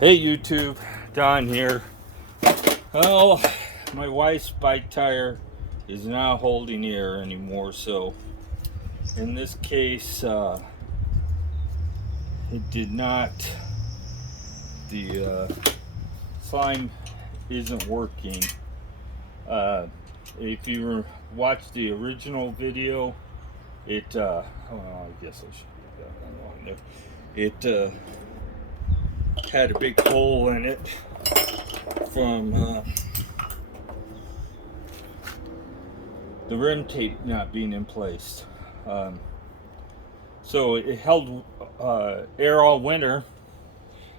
Hey YouTube, Don here. Well, my wife's bike tire is not holding air anymore, so in this case, it did not, the slime isn't working. If you watched the original video, I guess I should put that one on there. It had a big hole in it from the rim tape not being in place. So it held air all winter,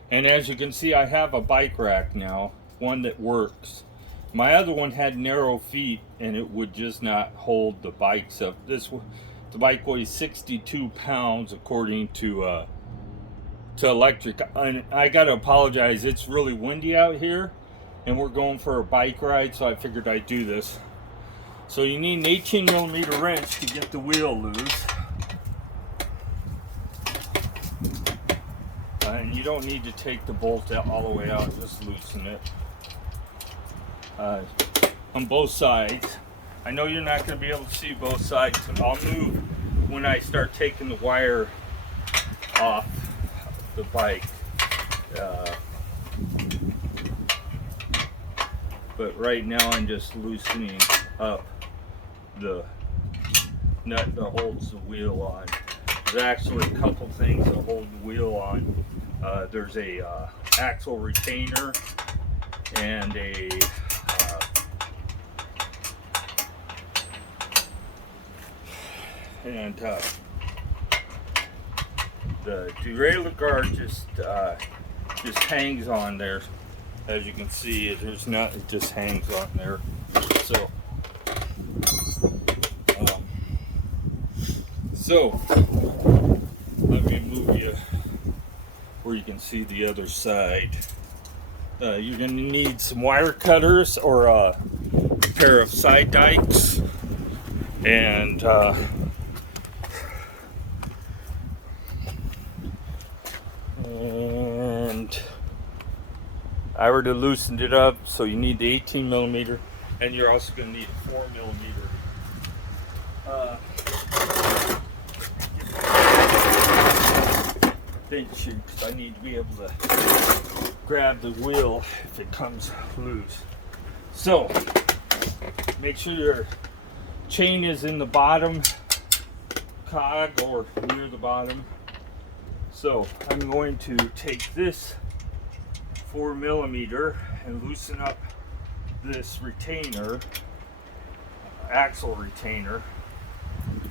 and as you can see, I have a bike rack now, one that works. My other one had narrow feet and it would just not hold the bikes up. The bike weighs 62 pounds according to Lectric. And I gotta apologize, it's really windy out here and we're going for a bike ride, so I figured I'd do this. So you need an 18mm wrench to get the wheel loose. And you don't need to take the bolt out all the way out, just loosen it. On both sides. I know you're not going to be able to see both sides, and I'll move when I start taking the wire off the bike. But right now I'm just loosening up the nut that holds the wheel on. There's actually a couple things that hold the wheel on. There's a axle retainer and a the derailleur guard just hangs on there. As you can see, it just hangs on there. So let me move you where you can see the other side. You're going to need some wire cutters or a pair of side dikes, and I already loosened it up, so you need the 18mm, and you're also going to need a 4mm. Pinch it, because I need to be able to grab the wheel if it comes loose. So make sure your chain is in the bottom cog or near the bottom. So I'm going to take this 4mm and loosen up this retainer, axle retainer.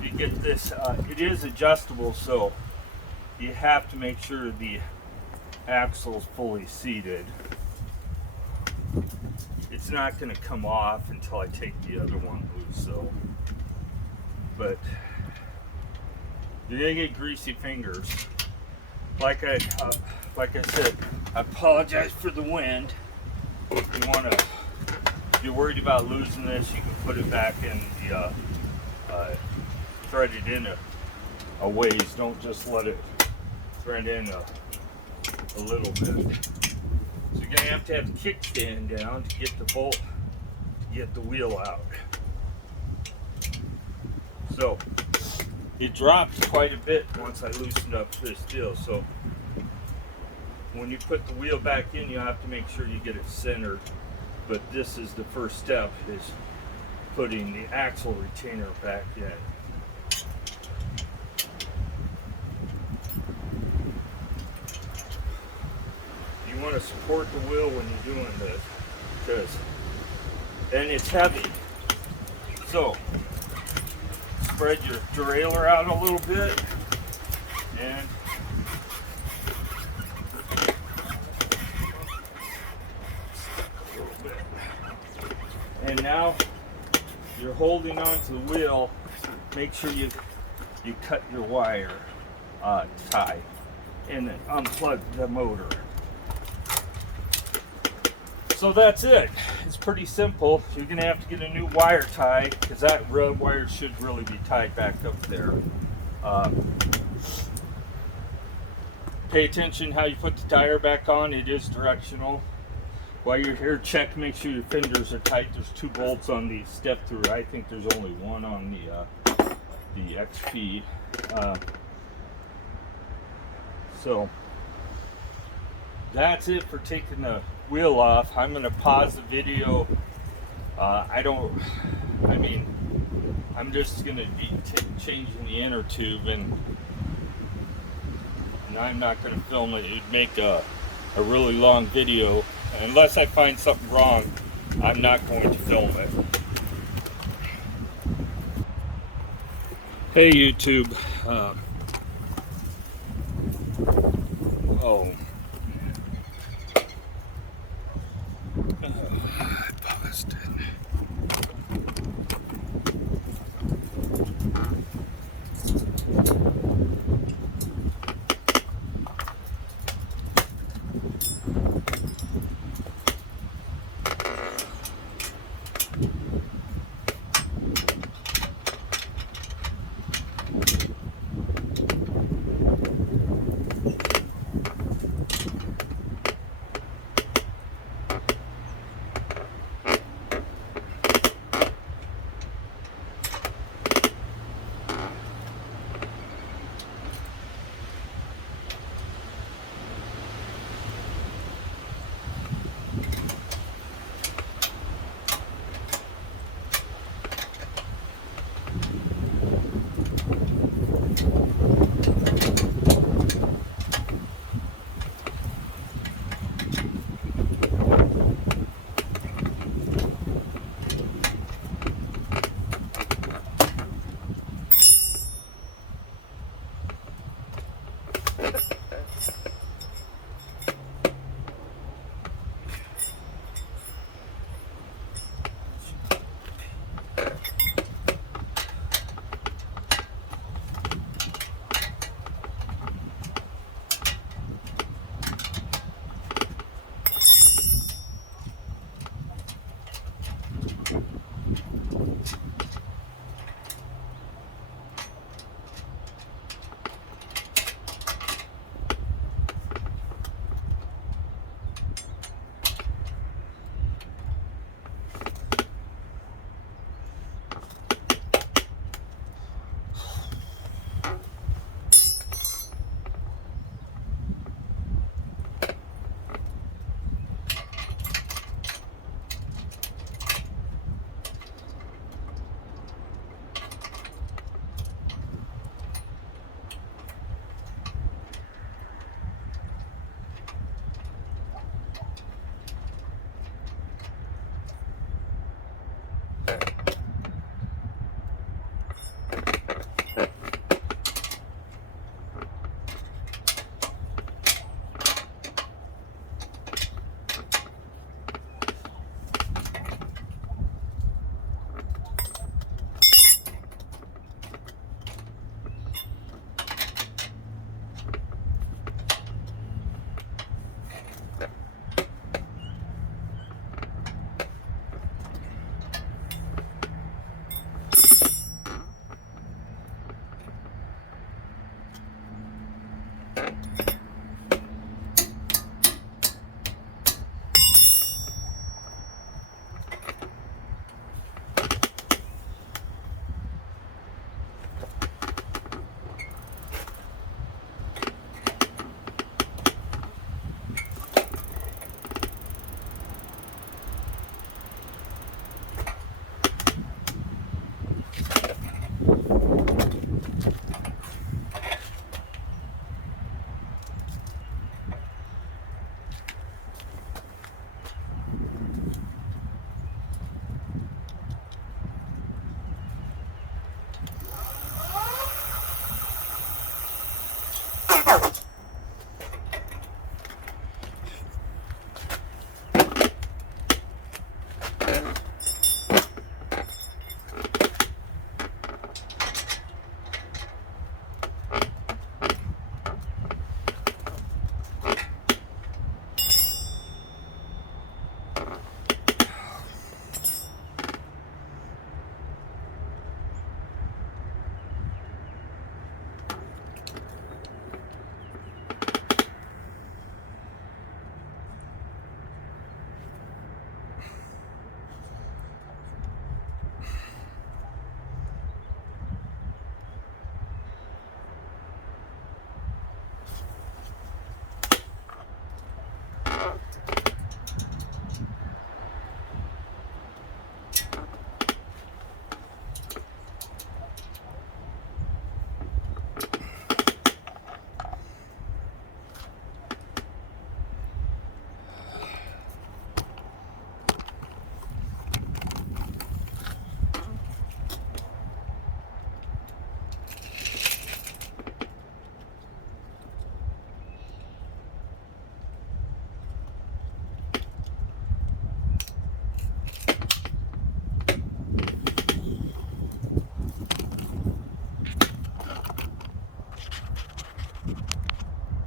You get this, it is adjustable, so you have to make sure the axle is fully seated. It's not going to come off until I take the other one loose, so. But you're going to get greasy fingers. Like I said, I apologize for the wind. If you're worried about losing this, you can put it back in the, thread it in a ways. Don't just let it thread in a little bit. So you're going to have the kickstand down to get the bolt, to get the wheel out. So it dropped quite a bit once I loosened up this deal. So when you put the wheel back in, you have to make sure you get it centered. But this is the first step, is putting the axle retainer back in. You want to support the wheel when you're doing this, and it's heavy. So spread your derailleur out a little bit, and now you're holding on to the wheel. Make sure you cut your wire tie, and then unplug the motor. So that's it. It's pretty simple. You're going to have to get a new wire tie, because that wire should really be tied back up there. Pay attention how you put the tire back on. It is directional. While you're here, check, make sure your fenders are tight. There's 2 bolts on the step through. I think there's only 1 on the XP. So that's it for taking the wheel off. I'm going to pause the video. I'm just going to be changing the inner tube, and I'm not going to film it. It'd make a really long video. Unless I find something wrong, I'm not going to film it. Hey YouTube. I paused it.